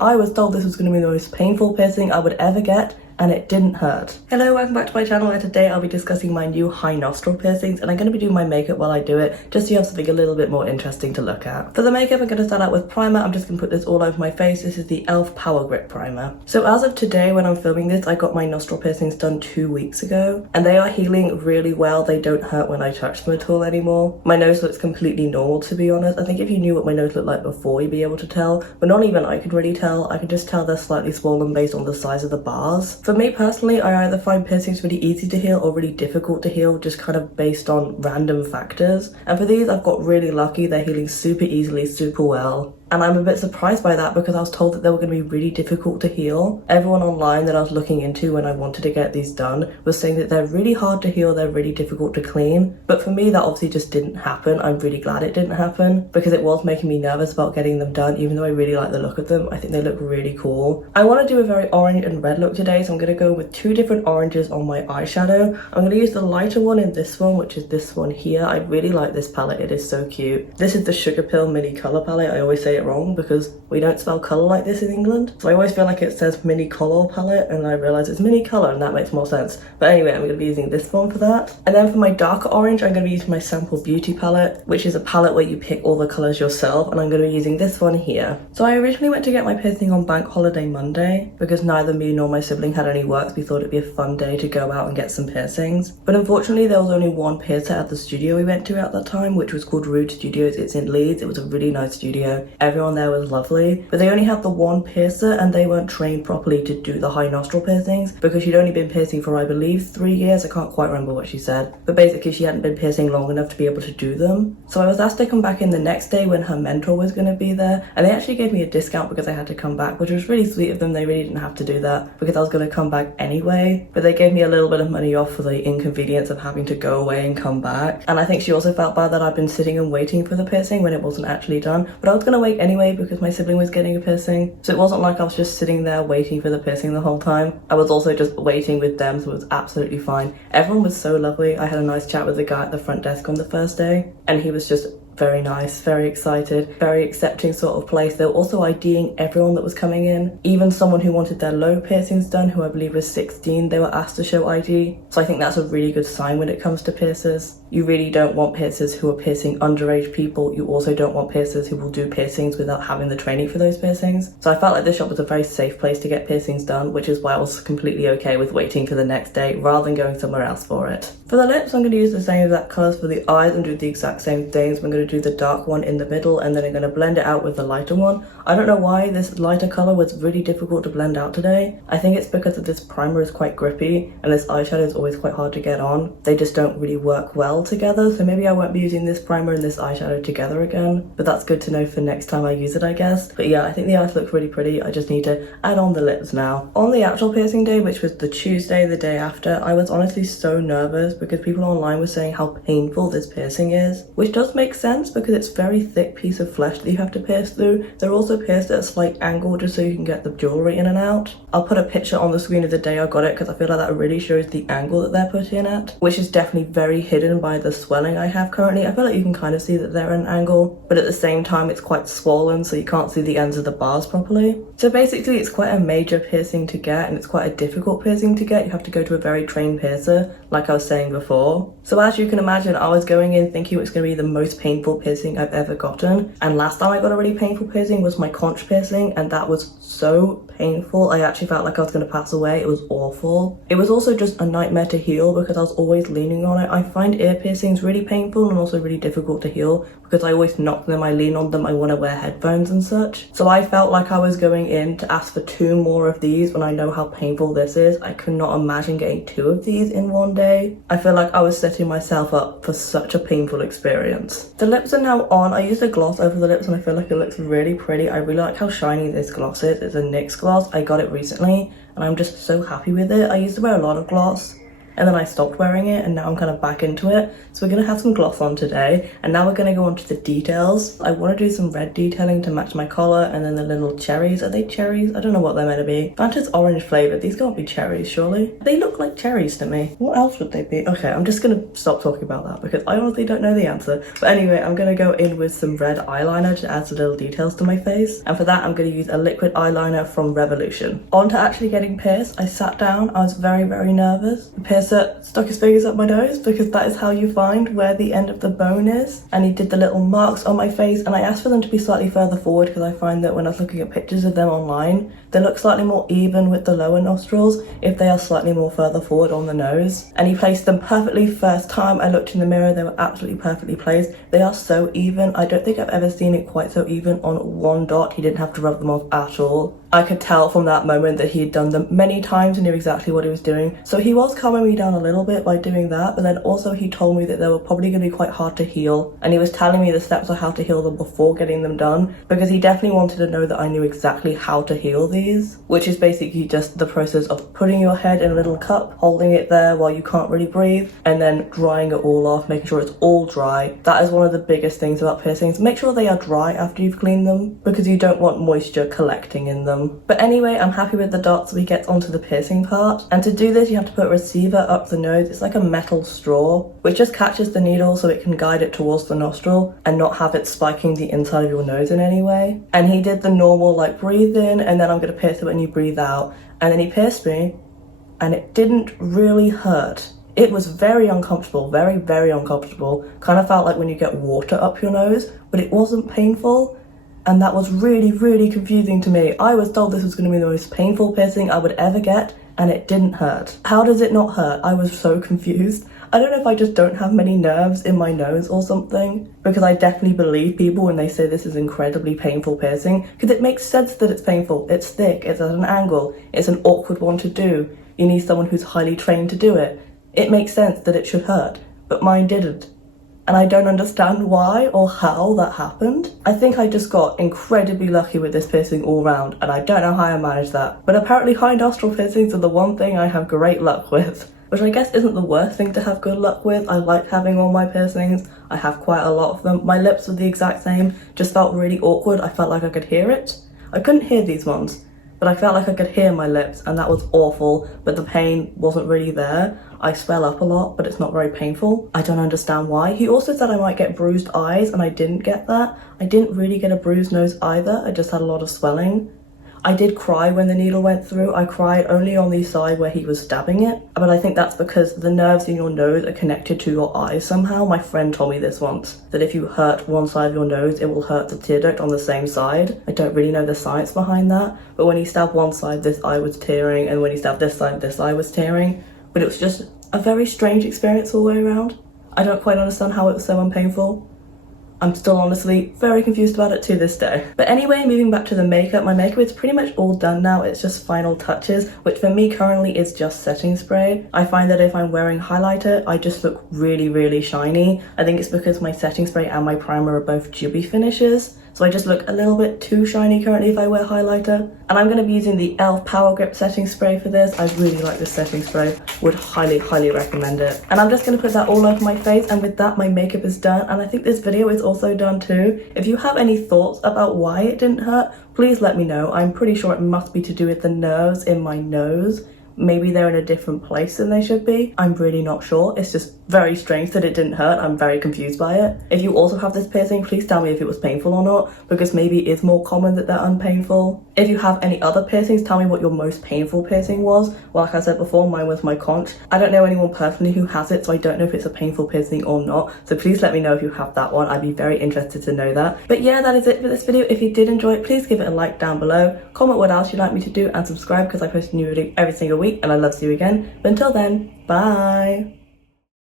I was told this was going to be the most painful piercing I would ever get, and it didn't hurt. Hello, welcome back to my channel, and today I'll be discussing my new high nostril piercings, and I'm going to be doing my makeup while I do it, just so you have something a little bit more interesting to look at. For the makeup, I'm going to start out with primer. I'm just going to put this all over my face. This is the e.l.f. Power Grip Primer. So as of today, when I'm filming this, I got my nostril piercings done 2 weeks ago, and they are healing really well. They don't hurt when I touch them at all anymore. My nose looks completely normal, to be honest. I think if you knew what my nose looked like before, you'd be able to tell, but not even I could really tell. I could just tell they're slightly swollen based on the size of the bars. For me personally, I either find piercings really easy to heal or really difficult to heal, just kind of based on random factors. And for these, I've got really lucky. They're healing super easily, super well. And I'm a bit surprised by that because I was told that they were going to be really difficult to heal. Everyone online that I was looking into when I wanted to get these done was saying that they're really hard to heal, they're really difficult to clean. But for me, that obviously just didn't happen. I'm really glad it didn't happen because it was making me nervous about getting them done, even though I really like the look of them. I think they look really cool. I want to do a very orange and red look today, so I'm going to go with 2 different oranges on my eyeshadow. I'm going to use the lighter one in this one, which is this one here. I really like this palette. It is so cute. This is the Sugar Pill Mini Color Palette. I always say it wrong because we don't spell colour like this in England. So I always feel like it says Mini Color Palette, and I realise it's Mini Color, and that makes more sense. But anyway, I'm going to be using this one for that. And then for my darker orange, I'm going to be using my Sample Beauty palette, which is a palette where you pick all the colours yourself, and I'm going to be using this one here. So I originally went to get my piercing on Bank Holiday Monday because neither me nor my sibling had any work, so we thought it'd be a fun day to go out and get some piercings. But unfortunately, there was only one piercer at the studio we went to at that time, which was called Rude Studios. It's in Leeds. It was a really nice studio. Everyone there was lovely, but they only had the one piercer and they weren't trained properly to do the high nostril piercings because she'd only been piercing for, I believe, 3 years. I can't quite remember what she said, but basically she hadn't been piercing long enough to be able to do them. So I was asked to come back in the next day when her mentor was going to be there, and they actually gave me a discount because I had to come back, which was really sweet of them. They really didn't have to do that because I was going to come back anyway, but they gave me a little bit of money off for the inconvenience of having to go away and come back. And I think she also felt bad that I'd been sitting and waiting for the piercing when it wasn't actually done, but I was going to wait anyway because my sibling was getting a piercing, so it wasn't like I was just sitting there waiting for the piercing the whole time. I was also just waiting with them, so it was absolutely fine. Everyone was so lovely. I had a nice chat with the guy at the front desk on the first day, and he was just very nice, very excited, very accepting sort of place. They were also IDing everyone that was coming in. Even someone who wanted their low piercings done, who I believe was 16, they were asked to show ID. So I think that's a really good sign when it comes to piercers. You really don't want piercers who are piercing underage people. You also don't want piercers who will do piercings without having the training for those piercings. So I felt like this shop was a very safe place to get piercings done, which is why I was completely okay with waiting for the next day rather than going somewhere else for it. For the lips, I'm going to use the same exact colours for the eyes and do the exact same things. I'm going to do the dark one in the middle, and then I'm going to blend it out with the lighter one. I don't know why this lighter colour was really difficult to blend out today. I think it's because of this primer is quite grippy and this eyeshadow is always quite hard to get on. They just don't really work well together, so maybe I won't be using this primer and this eyeshadow together again, but that's good to know for next time I use it, I guess. But yeah, I think the eyes look really pretty. I just need to add on the lips now. On the actual piercing day, which was the Tuesday, the day after, I was honestly so nervous because people online were saying how painful this piercing is, which does make sense because it's a very thick piece of flesh that you have to pierce through. They're also pierced at a slight angle just so you can get the jewelry in and out. I'll put a picture on the screen of the day I got it because I feel like that really shows the angle that they're put in at, which is definitely very hidden by the swelling I have currently. I feel like you can kind of see that they're at an angle, but at the same time it's quite swollen so you can't see the ends of the bars properly. So basically it's quite a major piercing to get, and it's quite a difficult piercing to get. You have to go to a very trained piercer, like I was saying before. So as you can imagine, I was going in thinking it was going to be the most painful piercing I've ever gotten, and last time I got a really painful piercing was my conch piercing, and that was so painful. I actually felt like I was going to pass away. It was awful. It was also just a nightmare to heal because I was always leaning on it. I find ear piercings really painful and also really difficult to heal because I always knock them, I lean on them, I want to wear headphones and such. So I felt like I was going in to ask for 2 more of these when I know how painful this is. I could not imagine getting 2 of these in one day. I feel like I was setting myself up for such a painful experience. The lips are now on. I used a gloss over the lips and I feel like it looks really pretty. I really like how shiny this gloss is. It's a NYX gloss. I got it recently and I'm just so happy with it. I used to wear a lot of gloss and then I stopped wearing it and now I'm kind of back into it. So we're gonna have some gloss on today, and now we're gonna go on to the details. I want to do some red detailing to match my collar, and then the little cherries. Are they cherries? I don't know what they're meant to be. Fanta's orange flavored. These can't be cherries, surely. They look like cherries to me. What else would they be? Okay, I'm just gonna stop talking about that because I honestly don't know the answer. But anyway, I'm gonna go in with some red eyeliner to add some little details to my face, and for that I'm gonna use a liquid eyeliner from Revolution. On to actually getting pierced, I sat down. I was very nervous. The piercer stuck his fingers up my nose because that is how you find where the end of the bone is, and he did the little marks on my face, and I asked for them to be slightly further forward because I find that when I was looking at pictures of them online, they look slightly more even with the lower nostrils if they are slightly more further forward on the nose. And he placed them perfectly first time I looked in the mirror. They were absolutely perfectly placed. They are so even. I don't think I've ever seen it quite so even on one dot. He didn't have to rub them off at all. I could tell from that moment that he had done them many times and knew exactly what he was doing. So he was calming me down a little bit by doing that, but then also he told me that they were probably going to be quite hard to heal, and he was telling me the steps on how to heal them before getting them done, because he definitely wanted to know that I knew exactly how to heal these, which is basically just the process of putting your head in a little cup, holding it there while you can't really breathe, and then drying it all off, making sure it's all dry. That is one of the biggest things about piercings. Make sure they are dry after you've cleaned them, because you don't want moisture collecting in them. But anyway, I'm happy with the dots, so we get onto the piercing part. And to do this, you have to put a receiver up the nose. It's like a metal straw, which just catches the needle so it can guide it towards the nostril and not have it spiking the inside of your nose in any way. And he did the normal, like, breathe in, and then I'm gonna pierce it when you breathe out. And then he pierced me, and it didn't really hurt. It was very uncomfortable, very uncomfortable. Kind of felt like when you get water up your nose, but it wasn't painful. And that was really confusing to me. I was told this was going to be the most painful piercing I would ever get, and it didn't hurt. How does it not hurt? I was so confused. I don't know if I just don't have many nerves in my nose or something, because I definitely believe people when they say this is incredibly painful piercing, because it makes sense that it's painful. It's thick, it's at an angle, it's an awkward one to do. You need someone who's highly trained to do it. It makes sense that it should hurt, but mine didn't. And I don't understand why or how that happened. I think I just got incredibly lucky with this piercing all round, and I don't know how I managed that. But apparently high nostril piercings are the one thing I have great luck with, which I guess isn't the worst thing to have good luck with. I like having all my piercings. I have quite a lot of them. My lips were the exact same, just felt really awkward. I felt like I could hear it. I couldn't hear these ones, but I felt like I could hear my lips, and that was awful, but the pain wasn't really there. I swell up a lot, but it's not very painful. I don't understand why. He also said I might get bruised eyes, and I didn't get that. I didn't really get a bruised nose either. I just had a lot of swelling. I did cry when the needle went through. I cried only on the side where he was stabbing it, but I think that's because the nerves in your nose are connected to your eyes somehow. My friend told me this once, that if you hurt one side of your nose, it will hurt the tear duct on the same side. I don't really know the science behind that, but when he stabbed one side, this eye was tearing, and when he stabbed this side, this eye was tearing. But it was just a very strange experience all the way around. I don't quite understand how it was so unpainful. I'm still honestly very confused about it to this day. But anyway, moving back to the makeup, my makeup is pretty much all done now. It's just final touches, which for me currently is just setting spray. I find that if I'm wearing highlighter, I just look really shiny. I think it's because my setting spray and my primer are both dewy finishes. So I just look a little bit too shiny currently if I wear highlighter. And I'm going to be using the e.l.f. Power Grip setting spray for this. I really like this setting spray. Would highly recommend it. And I'm just going to put that all over my face, and with that my makeup is done. And I think this video is also done too. If you have any thoughts about why it didn't hurt, please let me know. I'm pretty sure it must be to do with the nerves in my nose. Maybe they're in a different place than they should be. I'm really not sure. It's just very strange that it didn't hurt. I'm very confused by it. If you also have this piercing, please tell me if it was painful or not, because maybe it is more common that they're unpainful. If you have any other piercings, tell me what your most painful piercing was. Well, like I said before, mine was my conch. I don't know anyone personally who has it, so I don't know if it's a painful piercing or not. So please let me know if you have that one. I'd be very interested to know that. But yeah, that is it for this video. If you did enjoy it, please give it a like down below. Comment what else you'd like me to do, and subscribe because I post a new video every single week, and I'd love to see you again. But until then, bye!